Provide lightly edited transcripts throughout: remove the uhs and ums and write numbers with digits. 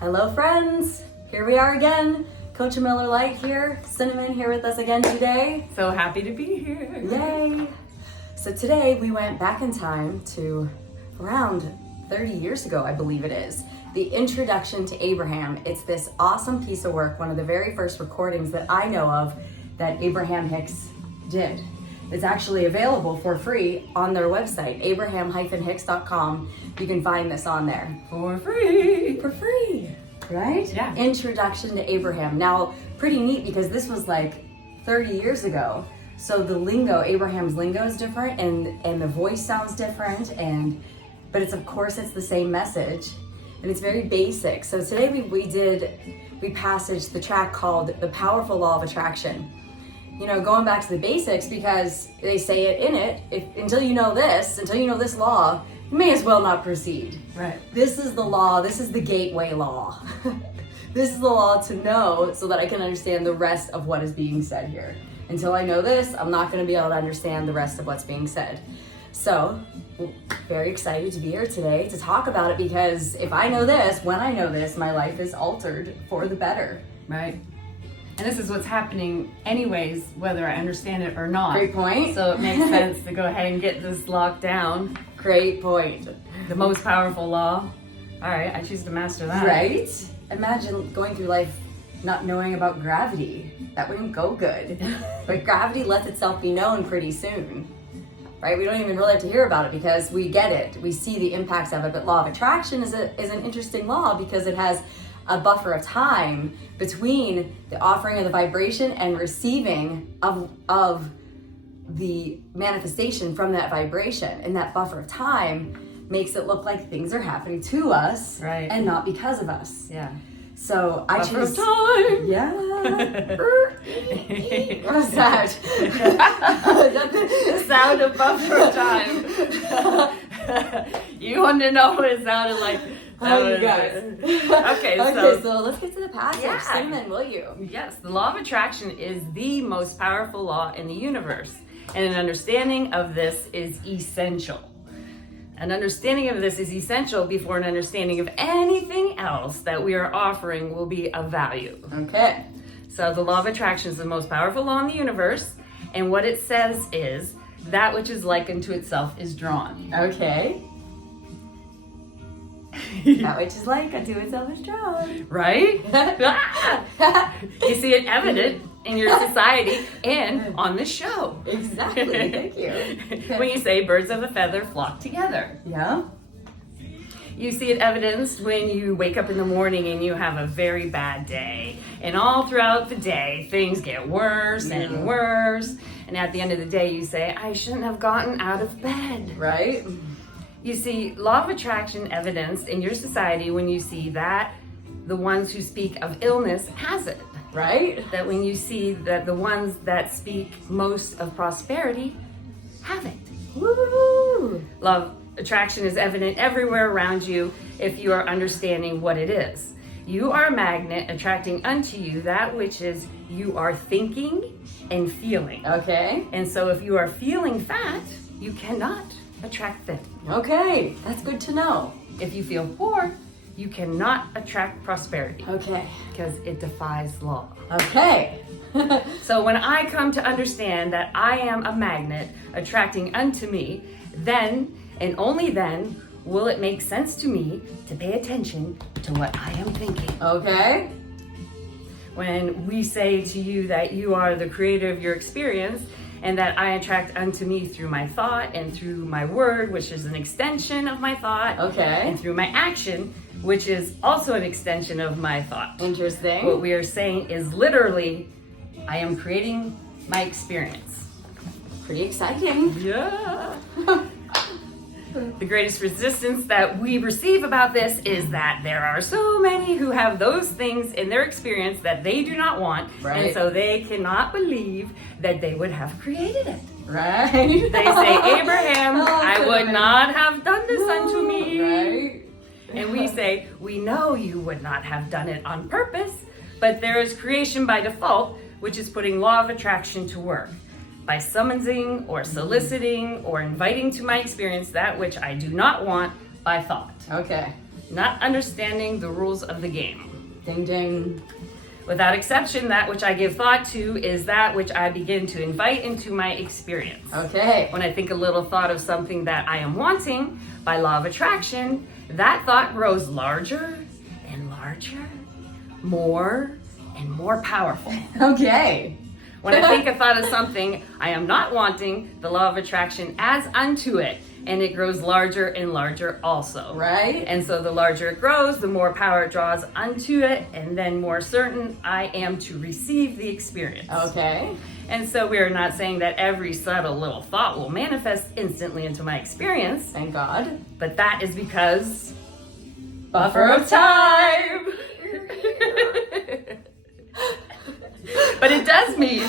Hello friends, here we are again. CoachAMillerLight here, Cinnamon here with us again today. So happy to be here. Yay! So today we went back in time to around 30 years ago, I believe it is. The Introduction to Abraham. It's this awesome piece of work, one of the very first recordings that I know of that Abraham Hicks did. It's actually available for free on their website, abraham-hicks.com. You can find this on there. For free. For free, right? Yeah. Introduction to Abraham. Now, pretty neat because this was like 30 years ago. So the lingo, Abraham's lingo is different and the voice sounds different, but it's, of course, it's the same message and it's very basic. So today we passaged the track called The Powerful Law of Attraction. You know, going back to the basics, because they say it in it, until you know this law, you may as well not proceed. Right. This is the law, this is the gateway law. This is the law to know so that I can understand the rest of what is being said here. Until I know this, I'm not going to be able to understand the rest of what's being said. So, very excited to be here today to talk about it, because if I know this, when I know this, my life is altered for the better. Right. And this is what's happening anyways, whether I understand it or not. Great point. So it makes sense to go ahead and get this locked down. Great point. The most powerful law. All right, I choose to master that. Right? Imagine going through life not knowing about gravity. That wouldn't go good. But gravity lets itself be known pretty soon. Right? We don't even really have to hear about it because we get it. We see the impacts of it. But law of attraction is an interesting law because it has a buffer of time between the offering of the vibration and receiving of the manifestation from that vibration. And that buffer of time makes it look like things are happening to us, right, and not because of us. Yeah. So I buffer choose of time. Yeah. What's that? The sound of buffer of time. You want to know what it sounded like? Oh, you guys. Okay, so let's get to the passage. Yeah. Cinnamon, will you? Yes, the law of attraction is the most powerful law in the universe, and an understanding of this is essential. An understanding of this is essential before an understanding of anything else that we are offering will be of value. Okay. So the law of attraction is the most powerful law in the universe, and what it says is that which is like unto itself is drawn. Okay. That which is like unto itself is drawn. Right? You see it evident in your society and on this show. Exactly. Thank you. When you say birds of a feather flock together. Yeah. You see it evidenced when you wake up in the morning and you have a very bad day. And all throughout the day, things get worse and worse. And at the end of the day, you say, I shouldn't have gotten out of bed. Right? You see law of attraction evidenced in your society when you see that the ones who speak of illness has it. Right? That when you see that the ones that speak most of prosperity have it. Woo! Law of attraction is evident everywhere around you if you are understanding what it is. You are a magnet attracting unto you that which is you are thinking and feeling. Okay. And so if you are feeling fat, you cannot attract thin. Okay. That's good to know. If you feel poor, you cannot attract prosperity. Okay. Because it defies law. Okay. So when I come to understand that I am a magnet attracting unto me, then and only then will it make sense to me to pay attention to what I am thinking. Okay. When we say to you that you are the creator of your experience and that I attract unto me through my thought and through my word, which is an extension of my thought, Okay. and through my action, which is also an extension of my thought. Interesting. What we are saying is literally, I am creating my experience. Pretty exciting. Yeah. The greatest resistance that we receive about this is that there are so many who have those things in their experience that they do not want, Right. and so they cannot believe that they would have created it. Right. They say, Abraham, Oh, I would good. not have done this unto me. Right. And we say, we know you would not have done it on purpose, but there is creation by default, which is putting law of attraction to work. By summoning or soliciting or inviting to my experience that which I do not want by thought. Okay. not understanding the rules of the game. Ding ding. Without exception, that which I give thought to is that which I begin to invite into my experience. Okay. When I think a little thought of something that I am wanting, by law of attraction, that thought grows larger and larger, more and more powerful. Okay. When I think a thought of something I am not wanting, the law of attraction adds unto it, and it grows larger and larger also. Right? And so the larger it grows, the more power it draws unto it, and then more certain I am to receive the experience. Okay. And so we are not saying that every subtle little thought will manifest instantly into my experience, Thank God. but that is because Buffer of time. But it does mean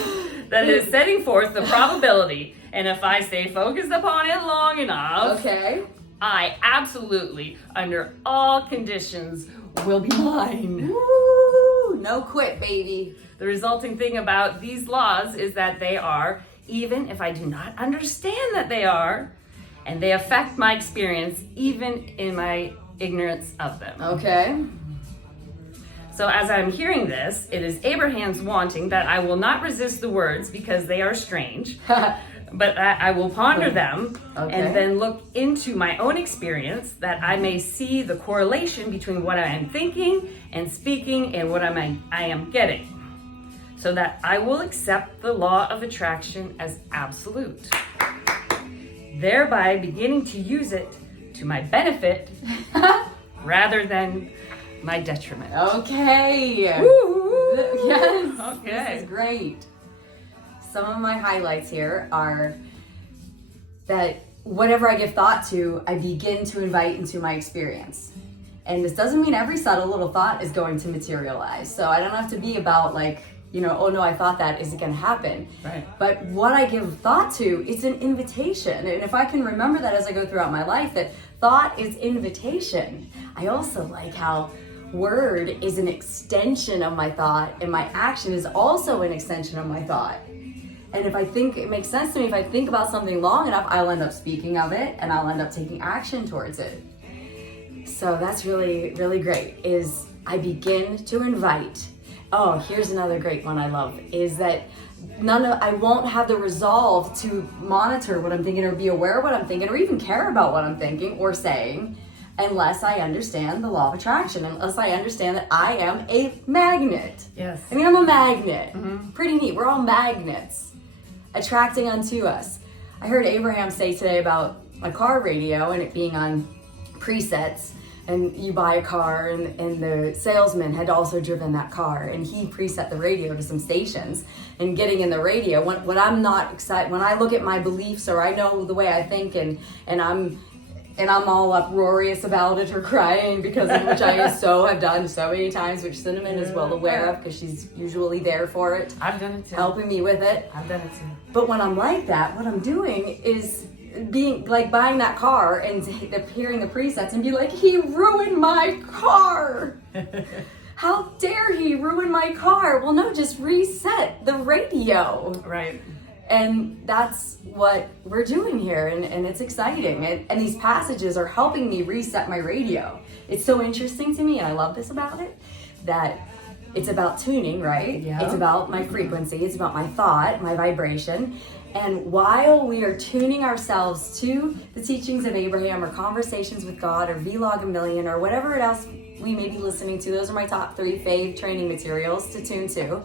that it is setting forth the probability, and if I stay focused upon it long enough, Okay. I absolutely, under all conditions, will be mine. Woo! No quit, baby. The resulting thing about these laws is that they are, even if I do not understand that they are, and they affect my experience even in my ignorance of them. Okay. So as I'm hearing this, it is Abraham's wanting that I will not resist the words because they are strange, but I will ponder them Okay. and then look into my own experience that I may see the correlation between what I am thinking and speaking and what I am getting, so that I will accept the law of attraction as absolute, thereby beginning to use it to my benefit rather than my detriment. Okay. Woo! Yes. Okay. This is great. Some of my highlights here are that whatever I give thought to, I begin to invite into my experience. And this doesn't mean every subtle little thought is going to materialize. So I don't have to be about like, oh no, I thought that, is it going to happen? Right. But what I give thought to, it's an invitation. And if I can remember that as I go throughout my life, that thought is invitation. I also like how word is an extension of my thought, and my action is also an extension of my thought. And if I think it makes sense to me, if I think about something long enough, I'll end up speaking of it and I'll end up taking action towards it. So that's really, really great, is I begin to invite. Oh, here's another great one I love, is that I won't have the resolve to monitor what I'm thinking or be aware of what I'm thinking or even care about what I'm thinking or saying unless I understand the law of attraction, unless I understand that I am a magnet. Yes. I mean, I'm a magnet. Mm-hmm. Pretty neat. We're all magnets attracting unto us. I heard Abraham say today about a car radio and it being on presets. And you buy a car, and the salesman had also driven that car, and he preset the radio to some stations. And getting in the radio, when I'm not excited, when I look at my beliefs or I know the way I think, and I'm all uproarious about it or crying because of which I so have done so many times, which Cinnamon is well aware of because she's usually there for it, I've done it too. helping me with it. I've done it too. But when I'm like that, what I'm doing is being like buying that car and hearing the presets and be like, he ruined my car. How dare he ruin my car? Well, no, just reset the radio. Right. And that's what we're doing here, and it's exciting. And these passages are helping me reset my radio. It's so interesting to me, and I love this about it, that it's about tuning, right? Yeah. It's about my frequency, it's about my thought, my vibration. And while we are tuning ourselves to the teachings of Abraham or conversations with God or Vlog a Million or whatever else we may be listening to, those are my top 3 fave training materials to tune to.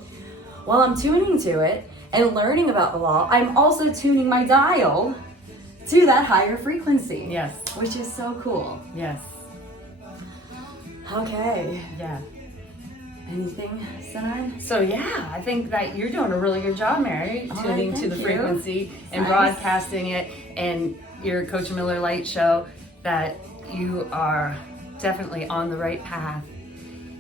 While I'm tuning to it and learning about the law, I'm also tuning my dial to that higher frequency. Yes. Which is so cool. Yes. Okay. Yeah. Anything, Sinan? So yeah, I think that you're doing a really good job, Mary, All tuning right, to the thank you. frequency and Nice. broadcasting it, and your CoachAMillerLight show, that you are definitely on the right path.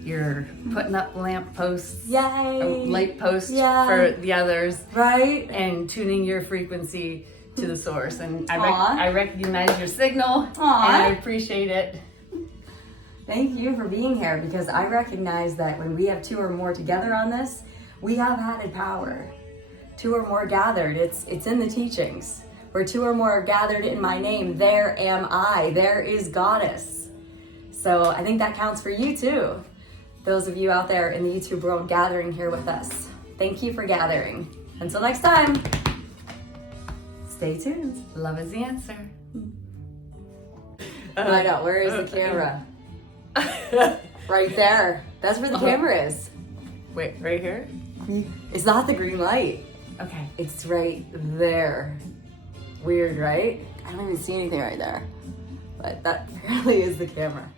You're putting up lamp posts, Yay! light posts Yay. for the others, Right? and tuning your frequency to the source. And Aw. I recognize your signal, Aw. and I appreciate it. Thank you for being here, because I recognize that when we have 2 or more together on this, we have added power. 2 or more gathered, it's in the teachings. Where 2 or more are gathered in my name, there am I. There is Goddess. So I think that counts for you too. Those of you out there in the YouTube world gathering here with us. Thank you for gathering. Until next time, stay tuned. Love is the answer. I know, where is the camera? Right there. That's where the camera is. Wait, right here? It's not the green light. Okay. It's right there. Weird, right? I don't even see anything right there. But that apparently is the camera.